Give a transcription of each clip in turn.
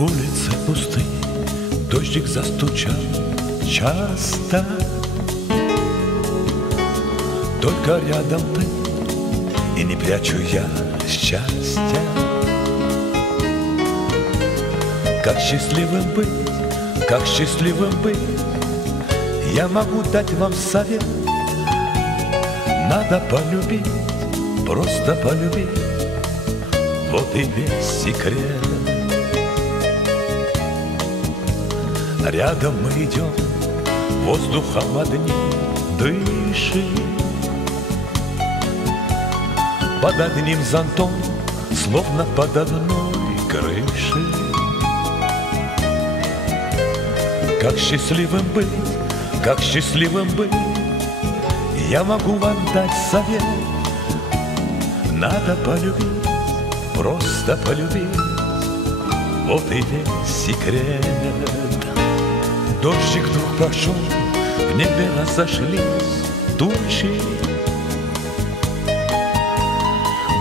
Улицы пусты, дождик застучал часто. Только рядом ты, и не прячу я счастья. Как счастливым быть, как счастливым быть, я могу дать вам совет. Надо полюбить, просто полюбить, вот и весь секрет. Рядом мы идем, воздухом одним дышим, под одним зонтом, словно под одной крышей. Как счастливым быть, как счастливым быть, я могу вам дать совет. Надо полюбить, просто полюбить, вот и весь секрет. Дождик вдруг прошел, в небе разошлись тучи.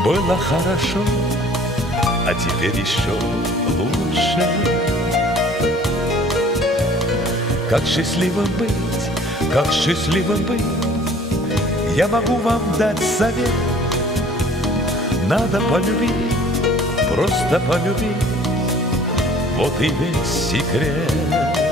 Было хорошо, а теперь еще лучше. Как счастливым быть, как счастливым быть, я могу вам дать совет. Надо полюбить, просто полюбить, вот и весь секрет.